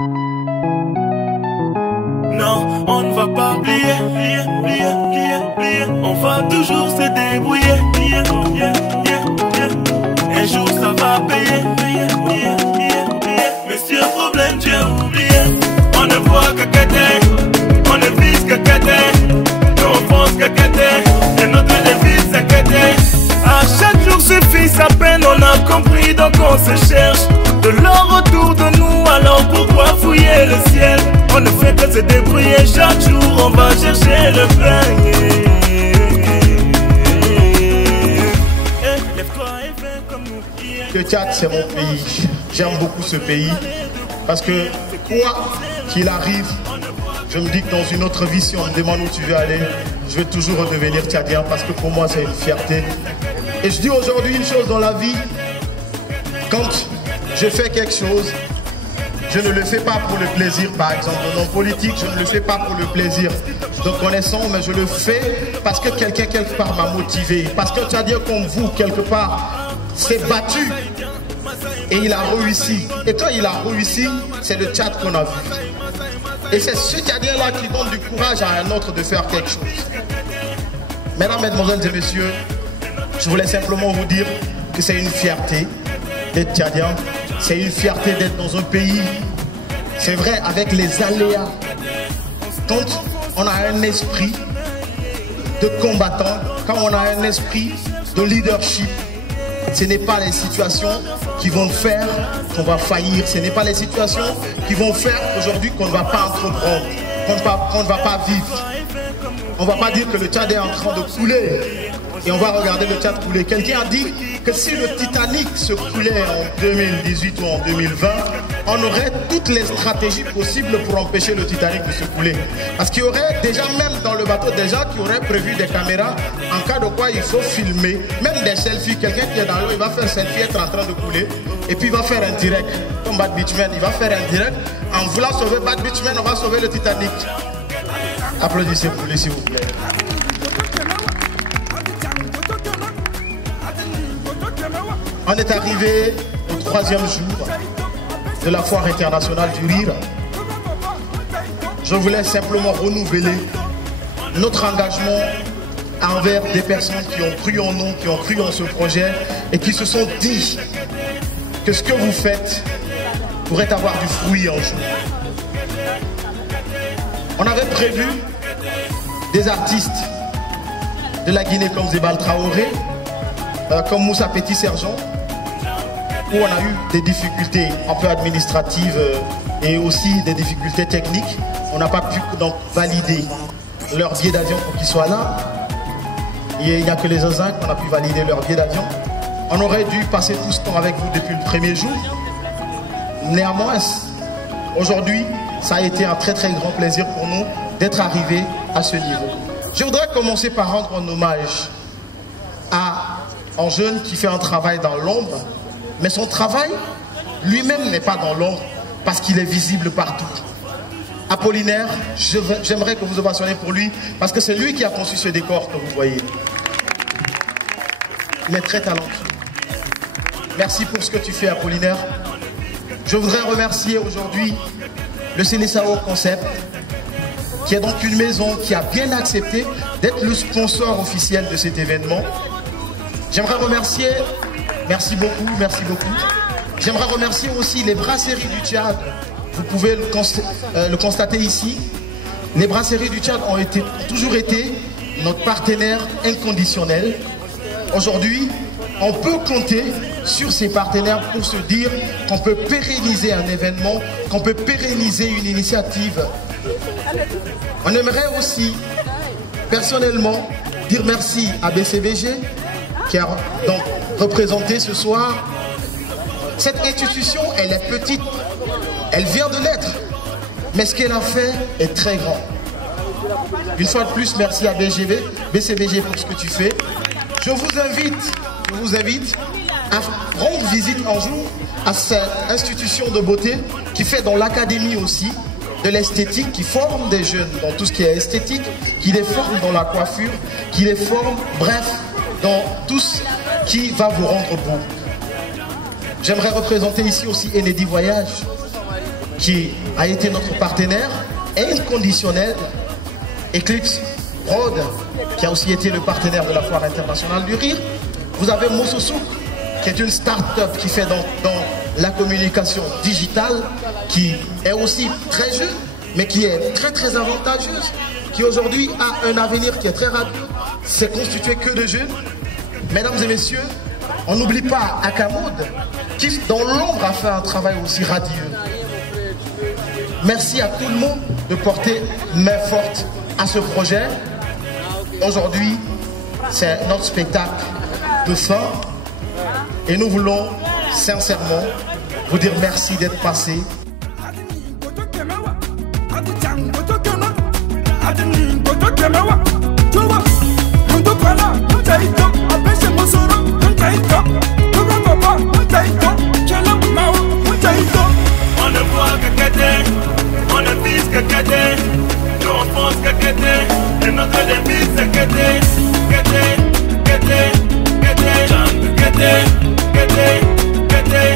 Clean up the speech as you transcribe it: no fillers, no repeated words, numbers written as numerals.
Non, on ne va pas plier, on va toujours se débrouiller, un jour ça va payer, mais si un problème tu as oublié, on ne voit que Kété, on ne vise que Kété, on pense que Kété, et notre devise c'est Kété. À chaque jour suffit sa peine, on a compris donc on se cherche. De l'or autour de nous, alors pourquoi fouiller le ciel? On ne fait que se débrouiller, chaque jour on va chercher le pain. Lève-toi et fais comme nous. Le Tchad c'est mon pays, j'aime beaucoup ce pays parce que quoi qu'il arrive, je me dis que dans une autre vie, si on me demande où tu veux aller, je vais toujours redevenir tchadien parce que pour moi c'est une fierté. Et je dis aujourd'hui une chose dans la vie, quand je fais quelque chose, je ne le fais pas pour le plaisir, par exemple. Dans mon politique, je ne le fais pas pour le plaisir de connaissance, mais je le fais parce que quelqu'un quelque part m'a motivé. Parce que Tchadien comme vous, quelque part, s'est battu et il a réussi. Et quand il a réussi, c'est le Tchad qu'on a vu. Et c'est ce Tchadien-là qui donne du courage à un autre de faire quelque chose. Mesdames, mesdemoiselles et messieurs, je voulais simplement vous dire que c'est une fierté d'être Tchadien. C'est une fierté d'être dans un pays, c'est vrai, avec les aléas. Quand on a un esprit de combattant, quand on a un esprit de leadership, ce n'est pas les situations qui vont faire qu'on va faillir. Ce n'est pas les situations qui vont faire aujourd'hui qu'on ne va pas entreprendre, qu'on ne va pas vivre. On ne va pas dire que le Tchad est en train de couler et on va regarder le Tchad couler. Quelqu'un a dit que si le Titanic se coulait en 2018 ou en 2020, on aurait toutes les stratégies possibles pour empêcher le Titanic de se couler. Parce qu'il y aurait déjà, même dans le bateau, des gens qui auraient prévu des caméras, en cas de quoi il faut filmer, même des selfies. Quelqu'un qui est dans l'eau, il va faire un selfie, être en train de couler, et puis il va faire un direct, comme Bad Beachman, il va faire un direct. En voulant sauver Bad Beachman, on va sauver le Titanic. Applaudissez pour lui, s'il vous plaît. On est arrivé au 3e jour de la foire internationale du rire. Je voulais simplement renouveler notre engagement envers des personnes qui ont cru en nous, qui ont cru en ce projet et qui se sont dit que ce que vous faites pourrait avoir du fruit un jour. On avait prévu des artistes de la Guinée comme Zébal Traoré, comme Moussa Petit Sergent, où on a eu des difficultés un peu administratives et aussi des difficultés techniques. On n'a pas pu donc valider leur billet d'avion pour qu'ils soient là. Et il n'y a que les Zinzins qu'on a pu valider leur billet d'avion. On aurait dû passer tout ce temps avec vous depuis le premier jour. Néanmoins, aujourd'hui, ça a été un très très grand plaisir pour nous d'être arrivés à ce niveau. Je voudrais commencer par rendre un hommage à un jeune qui fait un travail dans l'ombre, mais son travail lui-même n'est pas dans l'ombre parce qu'il est visible partout. Apollinaire, j'aimerais que vous ovationniez pour lui parce que c'est lui qui a conçu ce décor que vous voyez. Il est très talentueux. Merci pour ce que tu fais, Apollinaire. Je voudrais remercier aujourd'hui le Célessao Concept, qui est donc une maison qui a bien accepté d'être le sponsor officiel de cet événement. J'aimerais remercier, merci beaucoup. J'aimerais remercier aussi les brasseries du Tchad. Vous pouvez le constater ici. Les brasseries du Tchad ont toujours été notre partenaire inconditionnel. Aujourd'hui, on peut compter sur ces partenaires pour se dire qu'on peut pérenniser un événement, qu'on peut pérenniser une initiative. On aimerait aussi, personnellement, dire merci à BCBG, qui a donc représenté ce soir. Cette institution, elle est petite, elle vient de naître, mais ce qu'elle a fait est très grand. Une fois de plus, merci à BCBG pour ce que tu fais. Je vous invite à rendre visite un jour à cette institution de beauté qui fait dans l'académie aussi de l'esthétique, qui forme des jeunes dans tout ce qui est esthétique, qui les forme dans la coiffure, qui les forme, bref, dans tout ce qui va vous rendre beau. J'aimerais représenter ici aussi Enedi Voyage, qui a été notre partenaire inconditionnel, Eclipse Prod, qui a aussi été le partenaire de la Foire internationale du rire. Vous avez Moussoussouk, qui est une start-up qui fait dans la communication digitale, qui est aussi très jeune, mais qui est très avantageuse, qui aujourd'hui a un avenir qui est très radieux. C'est constitué que de jeunes. Mesdames et messieurs, on n'oublie pas Akamoud, qui dans l'ombre a fait un travail aussi radieux. Merci à tout le monde de porter main forte à ce projet. Aujourd'hui, c'est notre spectacle de fin et nous voulons sincèrement vous dire merci d'être passé. On ne voit que Kété, on ne vise que Kété, nous on pense que Kété, et notre devise c'est Kété, Kété, Kété, Kété, chante Kété, Kété, Kété.